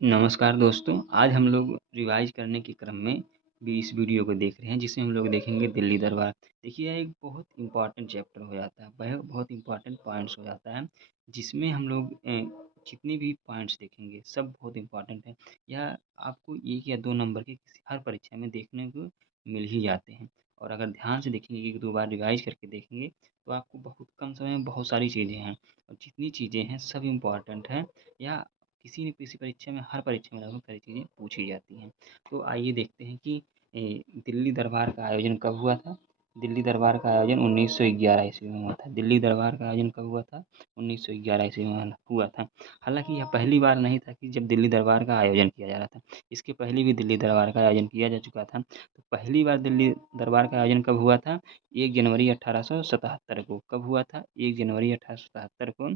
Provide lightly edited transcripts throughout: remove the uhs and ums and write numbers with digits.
नमस्कार दोस्तों, आज हम लोग रिवाइज़ करने के क्रम में भी इस वीडियो को देख रहे हैं जिसमें हम लोग देखेंगे दिल्ली दरबार। देखिए यह एक बहुत इम्पोर्टेंट चैप्टर हो जाता है, वह बहुत इम्पोर्टेंट पॉइंट्स हो जाता है जिसमें हम लोग जितने भी पॉइंट्स देखेंगे सब बहुत इम्पोर्टेंट है। यह आपको 1 या 2 नंबर के किसी हर परीक्षा में देखने को मिल ही जाते हैं और अगर ध्यान से देखेंगे 1-2 बार रिवाइज़ करके देखेंगे तो आपको बहुत कम समय में बहुत सारी चीज़ें हैं और जितनी चीज़ें हैं सब इम्पोर्टेंट हैं या किसी न किसी परीक्षा में हर परीक्षा में लगभग सारी चीज़ें पूछी जाती हैं। तो आइए देखते हैं कि दिल्ली दरबार का आयोजन कब हुआ था? दिल्ली दरबार का आयोजन 1911 ईस्वी में हुआ था। दिल्ली दरबार का आयोजन कब हुआ था? 1911 ईस्वी में हुआ था। हालाँकि यह पहली बार नहीं था कि जब दिल्ली दरबार का आयोजन किया जा रहा था। इसके पहले भी दिल्ली दरबार का आयोजन किया जा चुका था। तो पहली बार दिल्ली दरबार का आयोजन कब हुआ था? 1 जनवरी 1877 को। कब हुआ था? 1 जनवरी 1877 को।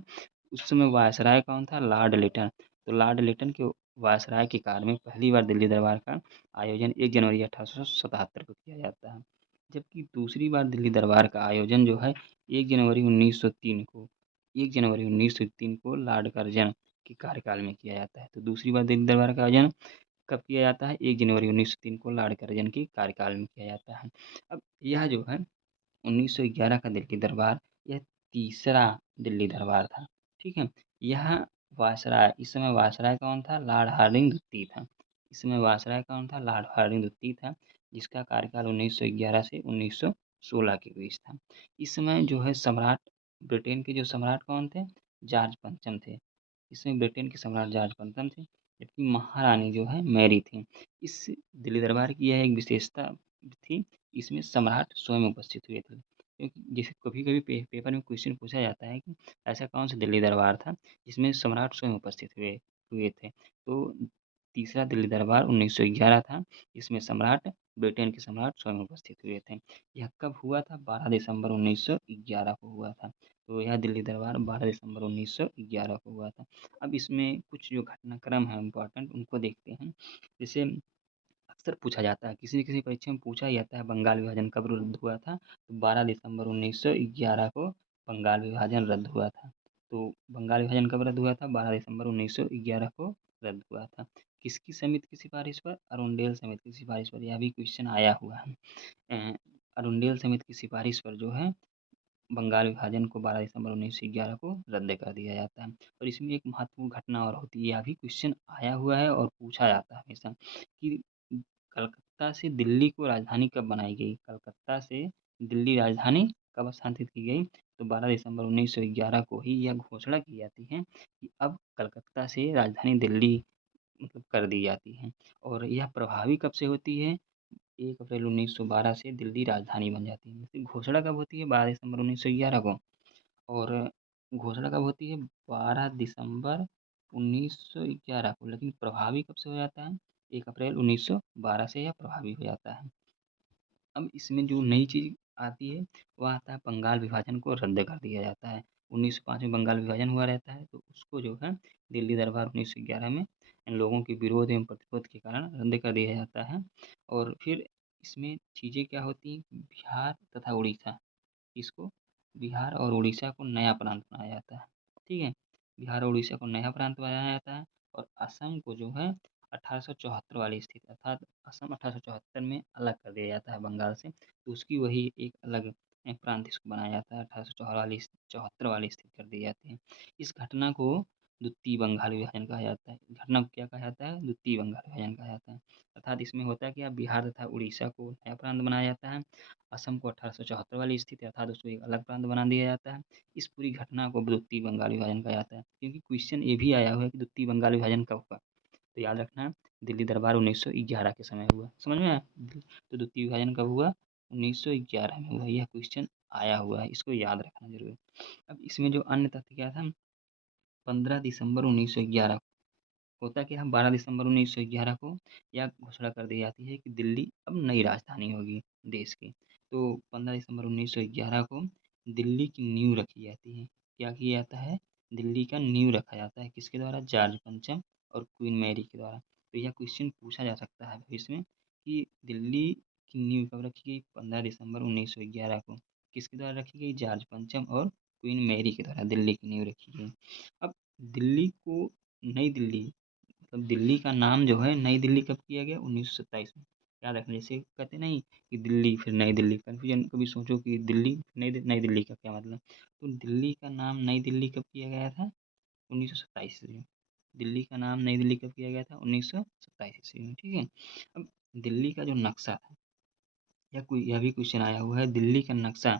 उस समय वायसराय कौन था? लॉर्ड लिटन। तो लॉर्ड लिटन के वायसराय के काल में पहली बार दिल्ली दरबार का आयोजन 1 जनवरी 1877 को किया जाता है। जबकि दूसरी बार दिल्ली दरबार का आयोजन जो है 1 जनवरी 1903 को 1 जनवरी 1903 को लॉर्ड कर्जन के कार्यकाल में किया जाता है। तो दूसरी बार दिल्ली दरबार का आयोजन कब किया जाता है? 1 जनवरी 1903 को लॉर्ड कर्जन के कार्यकाल में किया जाता है। अब यह जो है 1911 का दिल्ली दरबार यह तीसरा दिल्ली दरबार था, ठीक है? यह वायसराय इस समय वायसराय कौन था? लॉर्ड हार्डिंग द्वितीय था। इस समय वायसराय कौन था? लॉर्ड हार्डिंग द्वितीय था, जिसका कार्यकाल 1911 से 1916 के बीच था। इस समय जो है सम्राट ब्रिटेन के जो सम्राट कौन थे? जॉर्ज पंचम थे। इसमें ब्रिटेन के सम्राट जॉर्ज पंचम थे, जबकि महारानी जो है मैरी थी। इस दिल्ली दरबार की यह एक विशेषता थी, इसमें सम्राट स्वयं उपस्थित हुए थे। क्योंकि जैसे कभी-कभी पेपर में क्वेश्चन पूछा जाता है कि ऐसा कौन-सा दिल्ली दरबार था, जिसमें सम्राट स्वयं उपस्थित हुए हुए थे। तो तीसरा दिल्ली दरबार 1911 था, जिसमें सम्राट ब्रिटेन के सम्राट स्वयं उपस्थित हुए थे। यह कब हुआ था? 12 दिसंबर 1911 को हुआ था। तो यह दिल्ली दरबार 12 दिसंबर 1911 को हुआ था। अब इसमें कुछ जो घटनाक्रम है इम्पोर्टेंट उनको देखते हैं। जैसे अक्सर पूछा जाता है, किसी न किसी परीक्षा में पूछा ही जाता है बंगाल विभाजन कब रद्द हुआ था? तो 12 दिसंबर 1911 को बंगाल विभाजन रद्द हुआ था। तो बंगाल विभाजन कब रद्द हुआ था? 12 दिसंबर 1911 को रद्द हुआ था। किसकी समिति की सिफारिश पर? अरुणडेल समिति की सिफारिश पर। यह भी क्वेश्चन आया हुआ है। अरुणडेल समिति की सिफारिश पर जो है बंगाल विभाजन को 12 दिसंबर 1911 को रद्द कर दिया जाता है। और इसमें एक महत्वपूर्ण घटना और होती है, यह भी क्वेश्चन आया हुआ है और पूछा जाता है हमेशा कि कलकत्ता से दिल्ली को राजधानी कब बनाई गई? कलकत्ता से दिल्ली राजधानी कब स्थानांतरित की गई? तो 12 दिसंबर 1911 को ही यह घोषणा की जाती है कि अब कलकत्ता से राजधानी दिल्ली मतलब कर दी जाती है और यह प्रभावी कब से होती है? 1 अप्रैल 1912 से दिल्ली राजधानी बन जाती है। फिर घोषणा कब होती है? 12 दिसंबर 1911 को और घोषणा कब होती है? 12 दिसंबर 1911 को, लेकिन प्रभावी कब से हो जाता है? 1 अप्रैल 1912 से यह प्रभावी हो जाता है। अब इसमें जो नई चीज़ आती है, वो आता है बंगाल विभाजन को रद्द कर दिया जाता है। 1905 में बंगाल विभाजन हुआ रहता है, तो उसको जो है दिल्ली दरबार 1911 में इन लोगों के विरोध एवं प्रतिरोध के कारण रद्द कर दिया जाता है और फिर इसमें चीज़ें क्या होती हैं, बिहार तथा उड़ीसा इसको बिहार और उड़ीसा को नया प्रांत बनाया जाता है, ठीक है? बिहार और उड़ीसा को नया प्रांत बनाया जाता है और असम को जो है 1874 वाली स्थिति अर्थात असम 1874 में अलग कर दिया जाता है बंगाल से, तो उसकी वही एक अलग प्रांत इसको बनाया जाता है, 1874 वाली स्थिति कर दी जाती है। इस घटना को द्वितीय बंगाल विभाजन कहा जाता है। घटना को क्या कहा जाता है? द्वितीय बंगाल विभाजन कहा जाता है। अर्थात इसमें होता है क्या, बिहार तथा उड़ीसा को नया प्रांत बनाया जाता है, असम को 1874 वाली स्थिति अर्थात उसको एक अलग प्रांत बना दिया जाता है। इस पूरी घटना को द्वितीय बंगाल विभाजन कहा जाता है, क्योंकि क्वेश्चन ये भी आया हुआ है कि द्वितीय बंगाल विभाजन कब हुआ? तो याद रखना दिल्ली दरबार 1911 के समय हुआ। समझ में आया? तो द्वितीय विभाजन कब हुआ? 1911 में हुआ। यह क्वेश्चन आया हुआ है, इसको याद रखना ज़रूर है। अब इसमें जो अन्य तथ्य क्या था, 15 दिसंबर 1911 होता क्या है, 12 दिसंबर 1911 को यह घोषणा कर दी जाती है कि दिल्ली अब नई राजधानी होगी देश की। तो 15 दिसंबर 1911 को दिल्ली की नींव रखी जाती है। क्या किया जाता है? दिल्ली का नींव रखा जाता है किसके द्वारा? जॉर्ज पंचम और क्वीन मैरी के द्वारा। तो यह क्वेश्चन पूछा जा सकता है भविष्य में कि दिल्ली की नींव कब रखी गई? 15 दिसंबर 1911 को। किसके द्वारा रखी गई? जॉर्ज पंचम और क्वीन मैरी के द्वारा दिल्ली की नींव रखी गई। अब दिल्ली को नई दिल्ली मतलब दिल्ली का नाम जो है नई दिल्ली कब किया गया? 1927 में। याद रखना, जैसे कहते नहीं कि दिल्ली फिर नई दिल्ली, कन्फ्यूजन कभी सोचो कि दिल्ली नई दिल्ली का क्या मतलब? तो दिल्ली का नाम नई दिल्ली कब किया गया था? 1927 ईस्वी में। दिल्ली का नाम नई दिल्ली कब किया गया था? 1927 ईस्वी में, ठीक है। अब दिल्ली का जो नक्शा था, या कोई यह भी क्वेश्चन आया हुआ है, दिल्ली का नक्शा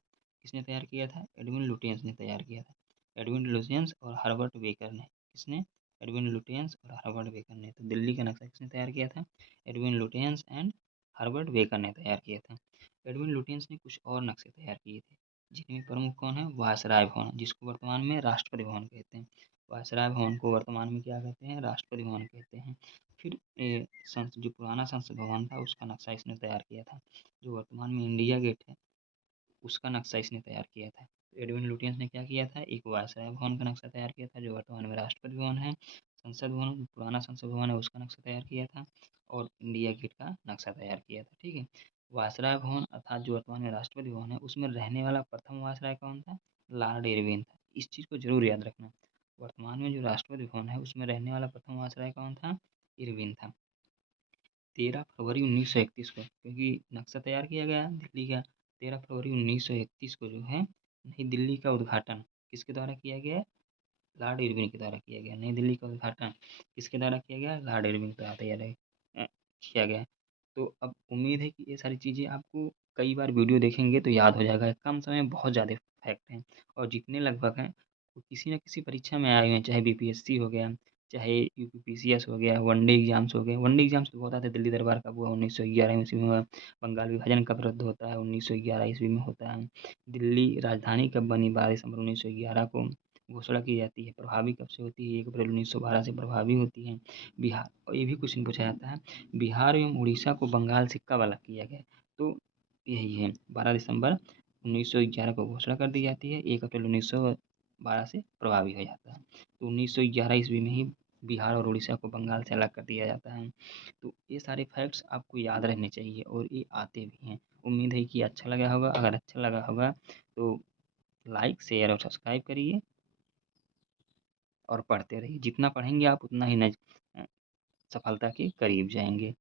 किसने तैयार किया था? एडविन लुटियंस ने तैयार किया था। एडविन लुटियंस और हर्बर्ट बेकर ने। किसने? एडविन लुटियंस और हर्बर्ट बेकर ने। तो दिल्ली का नक्शा किसने तैयार किया था? Edwin Lutyens and Herbert baker ने तैयार किया था। एडविन लुटियंस ने कुछ और नक्शे तैयार किए थे, जिनमें प्रमुख कौन है? वायसराय भवन, जिसको वर्तमान में राष्ट्रपति भवन कहते हैं। वायसराय भवन को वर्तमान में क्या कहते हैं? राष्ट्रपति भवन कहते हैं। फिर जो पुराना संसद भवन था, उसका नक्शा इसने तैयार किया था। जो वर्तमान में इंडिया गेट है, उसका नक्शा इसने तैयार किया था। तो एडविन लुटियंस ने क्या किया था? एक वायसराय भवन का नक्शा तैयार किया था, जो वर्तमान में राष्ट्रपति भवन है। संसद भवन, जो पुराना संसद भवन है, उसका नक्शा तैयार किया था। और इंडिया गेट का नक्शा तैयार किया था, ठीक है। वायसराय भवन अर्थात जो वर्तमान में राष्ट्रपति भवन है, उसमें रहने वाला प्रथम वायसराय कौन था? लॉर्ड इरविन था। इस चीज़ को जरूर याद रखना। वर्तमान में जो राष्ट्रपति भवन है, उसमें रहने वाला प्रथम वायसराय कौन था? इरविन था। 13 फरवरी 1931 को, क्योंकि नक्शा तैयार किया गया दिल्ली का, 13 फरवरी 1931 को जो है नई दिल्ली का उद्घाटन किसके द्वारा किया गया है? लॉर्ड इरविन के द्वारा किया गया। नई दिल्ली का उद्घाटन किसके द्वारा किया गया? लॉर्ड इरविन के द्वारा किया गया। तो अब उम्मीद है कि ये सारी चीज़ें आपको कई बार वीडियो देखेंगे तो याद हो जाएगा। कम समय में बहुत ज़्यादा फैक्ट हैं, और जितने लगभग हैं वो किसी न किसी परीक्षा में आए हुए हैं, चाहे बीपीएससी हो गया, चाहे यूपीपीसीएस हो गया, वनडे एग्जाम्स हो गए। वनडे एग्जाम्स तो बहुत आते हैं। दिल्ली दरबार कब हुआ? 1911 ईस्वी में हुआ। बंगाल विभाजन कब रद्द होता है? 1911 ईस्वी में होता है। दिल्ली राजधानी कब बनी? 12 दिसंबर 1911 को घोषणा की जाती है। प्रभावी कब से होती है? 1 अप्रैल 1912 से प्रभावी होती है। बिहार, और ये भी क्वेश्चन पूछा जाता है, बिहार एवं उड़ीसा को बंगाल से कब अलग किया गया? तो यही है, 12 दिसंबर 1911 को घोषणा कर दी जाती है, 1 अप्रैल 1912 से प्रभावी हो जाता है। तो 1911 ईस्वी में ही बिहार और उड़ीसा को बंगाल से अलग कर दिया जाता है। तो ये सारे फैक्ट्स आपको याद रहने चाहिए, और ये आते भी हैं। उम्मीद है कि अच्छा लगा होगा। अगर अच्छा लगा होगा तो लाइक, शेयर और सब्सक्राइब करिए, और पढ़ते रहिए। जितना पढ़ेंगे आप उतना ही सफलता के करीब जाएंगे।